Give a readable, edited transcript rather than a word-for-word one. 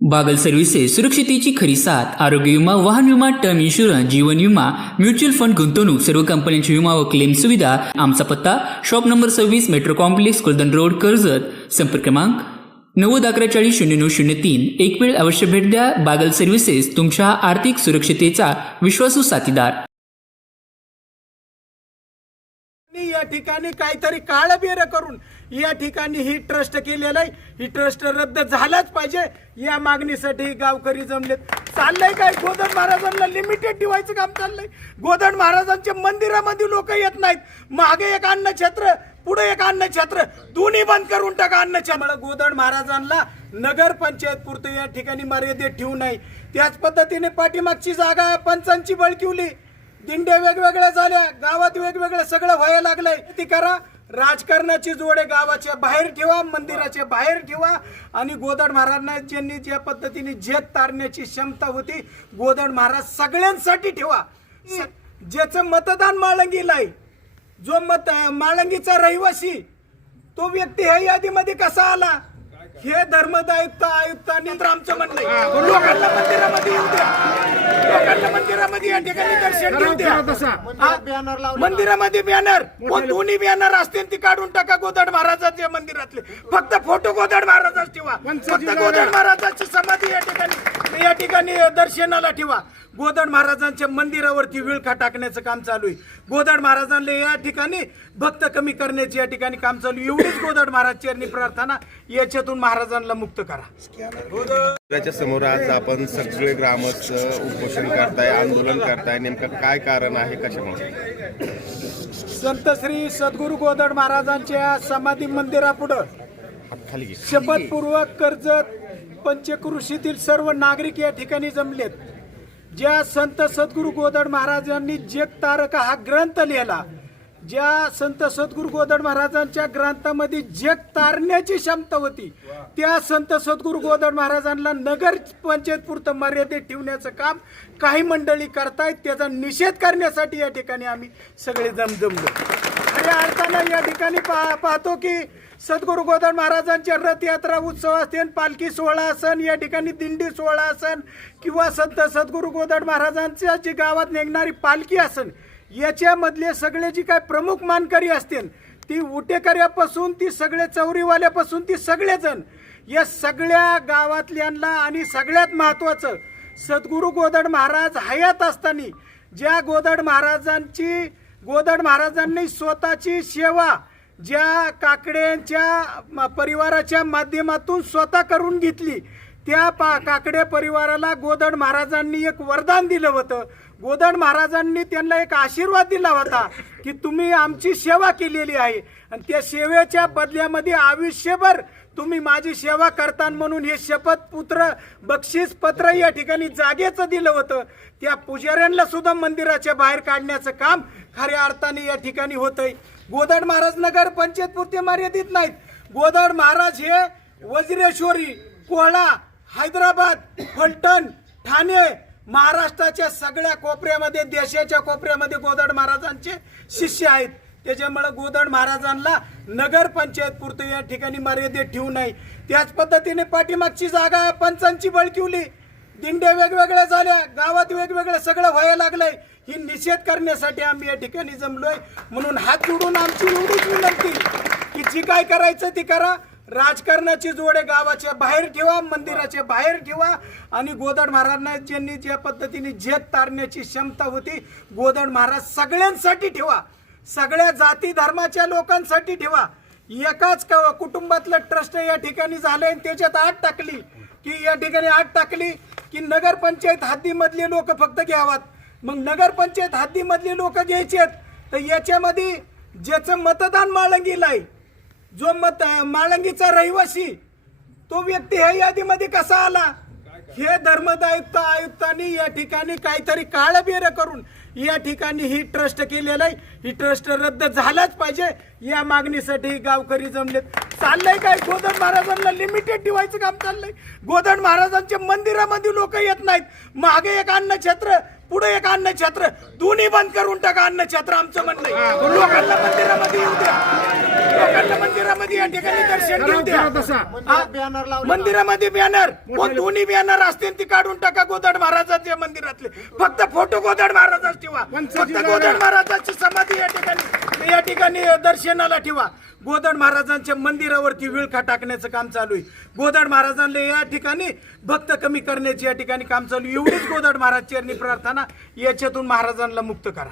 Bagal services सुरक्षितेची खरी साथ आरोग्य विमा, वाहन विमा, टर्म इन्शुरन्स, जीवन विमा, म्युच्युअल फंड, गुंतवणूक, सर्व कंपन्यांची विमा व क्लेम सुविधा. आमचा पत्ता shop number 26, metro complex, Kuldan road, Karjat. संपर्क क्रमांक 9011400903. एक वेळ अवश्य भेट द्या. बागल सर्व्हिसेस, तुमच्या आर्थिक सुरक्षितेचा विश्वासू साथीदार. या ठिकाणी काहीतरी काळबेर करून या ठिकाणी ही ट्रस्ट केलेलं आहे. ही ट्रस्ट रद्द झालाच पाहिजे या मागणीसाठी गावकरी जमलेत. चाललंय काय, गोदड महाराजांना लिमिटेड ठेवायचं काम चाललंय. गोदड महाराजांच्या मंदिरामध्ये लोक येत नाहीत. मागे एक अन्नछत्र, पुढे एक अन्नछत्र, दोन्ही बंद करून टाका अन्नछत्र. गोदड महाराजांना नगर पंचायत पुरतं या ठिकाणी मर्यादित ठेवू नये. त्याच पद्धतीने पाठीमागची जागा पंचांची बळकिवली, दिंड्या वेगवेगळ्या झाल्या, गावात वेगवेगळं सगळं व्हायला लागलंय. ती करा. राजकारणाची जोडे गावाच्या बाहेर ठेवा, मंदिराच्या बाहेर ठेवा. आणि गोदड महाराजांनी ज्या पद्धतीने जग तारण्याची क्षमता होती, गोदड महाराज सगळ्यांसाठी ठेवा. ज्याचं मतदान माळंगीला आहे, जो माळंगीचा रहिवासी, तो व्यक्ती ह्या यादीमध्ये कसा आला? हे धर्मदायुक्त आयुक्तांनी तर आमचं म्हणणं आहे, लोकांना मंदिरामध्ये येऊ द्या, लोकांना मंदिरामध्ये या ठिकाणी दर्शन घेऊ द्या. मंदिरामध्ये बॅनर, दोन्ही बॅनर असतील ती काढून टाका गोदड महाराजांच्या मंदिरातले. फक्त फोटो गोदड महाराजाच ठेवा. फक्त गोदड महाराजांची समाधी या ठिकाणी दर्शनाला ठेवा. गोदड महाराजांच्या मंदिरावरती विळखा टाकण्याचं काम चालू आहे. गोदड महाराजांना या ठिकाणी भक्त कमी करण्याची या ठिकाणी काम चालू. एवढीच गोदड महाराज चरणी प्रार्थना. याच्यातून महाराजांना मुक्त करा. समोर आज आपण सगळे ग्रामस्थ उपोषण करताय, आंदोलन करताय, नेमकं काय कारण आहे, कशामुळे? संत श्री सद्गुरू गोदड महाराजांच्या समाधी मंदिरापुढं शपथपूर्वक कर्जत पंचक्रोशीतील सर्व नागरिक या ठिकाणी जमलेत. ज्या संत सद्गुरू गोदड महाराजांनी जग तारका हा ग्रंथ लिहिला, ज्या संत सद्गुरू गोदड महाराजांच्या ग्रंथामध्ये जग तारण्याची क्षमता होती, त्या संत सद्गुरू गोदड महाराजांना नगर पंचायत पुरतं मर्यादित ठेवण्याचं काम काही मंडळी करतायत. त्याचा निषेध करण्यासाठी या ठिकाणी आम्ही सगळे जमलो. खऱ्या अर्थानं या ठिकाणी पाहतो की सद्गुरू गोदड महाराजांच्या रथयात्रा उत्सव असेल, पालखी सोहळा असेल, या ठिकाणी दिंडी सोहळा असेल, किंवा संत सद्गुरू गोदड महाराजांच्या जी गावात निघणारी पालखी असेल, याच्यामधले सगळे जी काय प्रमुख मानकरी असतील, ती उटेकऱ्यापासून ती सगळे चौरीवाल्यापासून ती सगळेजण या सगळ्या गावातल्यांना, आणि सगळ्यात महत्त्वाचं सद्गुरू गोदड महाराज हयात असताना ज्या गोदड महाराजांनी स्वतःची सेवा ज्या काकड्यांच्या परिवाराच्या माध्यमातून स्वतः करून घेतली, त्या काकडे परिवाराला गोदड महाराजांनी एक वरदान दिलं होतं. गोदड महाराजांनी त्यांना एक आशीर्वाद दिला होता की तुम्ही आमची सेवा केलेली आहे, आणि त्या सेवेच्या बदल्यामध्ये आयुष्यभर तुम्ही माझी सेवा करता म्हणून हे शपथपुत्र बक्षीस पत्र या ठिकाणी जागेचं दिलं होतं. त्या पुजाऱ्यांना सुद्धा मंदिराच्या बाहेर काढण्याचं काम खऱ्या अर्थाने या ठिकाणी होतंय. गोदड महाराज नगर पंचायत पुरते मर्यादित नाहीत. गोदड महाराज हे वज्रेश्वरी, कोहळा, हैदराबाद, फलटण, ठाणे, महाराष्ट्राच्या सगळ्या कोपऱ्यामध्ये, देशाच्या कोपऱ्यामध्ये गोदड महाराजांचे शिष्य आहेत. त्याच्यामुळे गोदड महाराजांना नगर पंचायत पुरतं या ठिकाणी मर्यादित ठेवू नये. त्याच पद्धतीने पाठीमागची जागा पंचांची बळकिवली, दिंड्या वेगवेगळ्या झाल्या, गावात वेगवेगळं सगळं व्हायला लागलंय. ही निषेध करण्यासाठी आम्ही या ठिकाणी जमलोय. म्हणून हात जोडून आमची एवढीच विनंती की जी काय करायचं ती करा. राजकारणाची जोडे गावाच्या बाहेर ठेवा, मंदिराच्या बाहेर ठेवा. आणि गोदड महाराजांनी ज्या पद्धतीने जग तारण्याची क्षमता होती, गोदड महाराज सगळ्यांसाठी ठेवा, सगळ्या जाती धर्माच्या लोकांसाठी ठेवा. एकाच कुटुंबातलं ट्रस्ट या ठिकाणी झालंय, त्याच्यात आठ टाकली की या ठिकाणी आठ टाकली की नगर पंचायत हद्दीमधले लोक फक्त घ्यावात. मग नगर पंचायत हद्दीमधले लोक घ्यायचे, तर याच्यामध्ये ज्याचं मतदान माळंगीला आहे, जो माळंगीचा रहिवासी, तो व्यक्ती ह्या यादीमध्ये कसा आला? हे धर्मदायुक्त आयुक्तांनी या ठिकाणी काहीतरी काळबेर करून या ठिकाणी ही ट्रस्ट केलेलं आहे. ही ट्रस्ट रद्द झालाच पाहिजे या मागणीसाठी गावकरी जमलेत. चाललंय काय, गोदड महाराजांना लिमिटेड ठेवायचं काम चाललंय. गोदड महाराजांच्या मंदिरामध्ये लोक येत नाहीत. मागे एक अन्नछत्र, पुढे एक अन्नछत्र, दोन्ही बंद करून टाका अन्नछत्र, आमचं म्हणणं आहे. लोकांना मंदिरामध्ये येऊ द्या, लोकांना मंदिरामध्ये या ठिकाणी दर्शन घेऊ द्या. हा? मंदिरामध्ये बॅनर, दोन्ही बॅनर असतील ती काढून टाका गोदड महाराजांच्या मंदिरातले. फक्त फोटो गोदड महाराजाच ठेवा, फक्त गोदड महाराजांची समाधी या ठिकाणी दर्शनाला ठेवा. गोदड महाराजांच्या मंदिरावरती विळखा टाकण्याचं काम चालू आहे. गोदड महाराजांना या ठिकाणी भक्त कमी करण्याचे या ठिकाणी काम चालू आहे. एवढीच गोदड महाराज चरणी प्रार्थना, याच्यातून महाराजांना मुक्त करा.